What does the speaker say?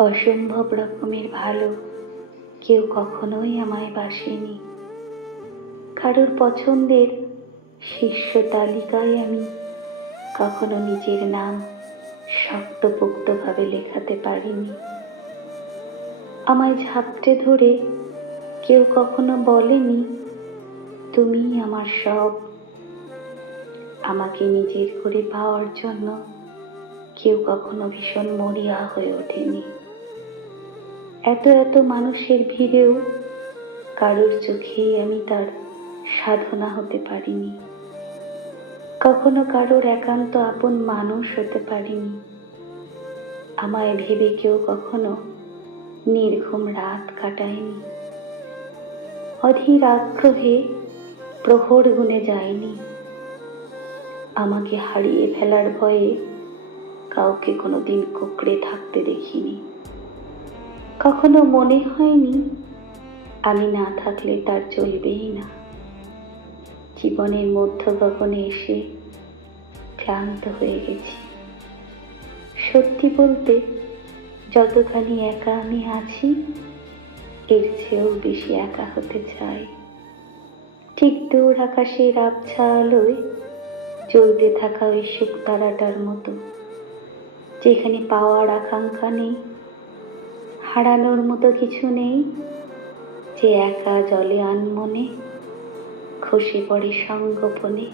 অসম্ভব রকমের ভালো কেউ কখনোই আমায় বাসেনি। কারোর পছন্দের শীর্ষ তালিকায় আমি কখনো নিজের নাম শক্তপোক্তভাবে লেখাতে পারিনি। আমায় ঝাপটে ধরে কেউ কখনো বলেনি, তুমি আমার সব। আমাকে নিজের করে পাওয়ার জন্য কেউ কখনো ভীষণ মরিয়া হয়ে ওঠেনি। এত এত মানুষের ভিড়েও কারোর চোখেই আমি তার সাধনা হতে পারিনি। কখনো কারোর একান্ত আপন মানুষ হতে পারিনি। আমায় ভেবে কেউ কখনো নির্ঘুম রাত কাটায়নি। অধীর আগ্রহে প্রহর গুনে যায়নি। আমাকে হারিয়ে ফেলার ভয়ে কাউকে কোনোদিন কুকড়ে থাকতে দেখিনি। কখনো মনে হয়নি আমি না থাকলে তার চলবেই না। জীবনের মধ্য গগনে এসে ক্লান্ত হয়ে গেছি। সত্যি বলতে যতখানি একা আমি আছি, এর চেয়েও বেশি একা হতে চাই। ঠিক দূর আকাশের আবছা আলোয় জ্বলতে থাকা ওই শুকতারাটার মতো, যেখানে পাওয়ার আকাঙ্ক্ষা নেই হারানোর মতো কিছু নেই যে একা জলে আনমনে খসে পড়ে সঙ্গোপনে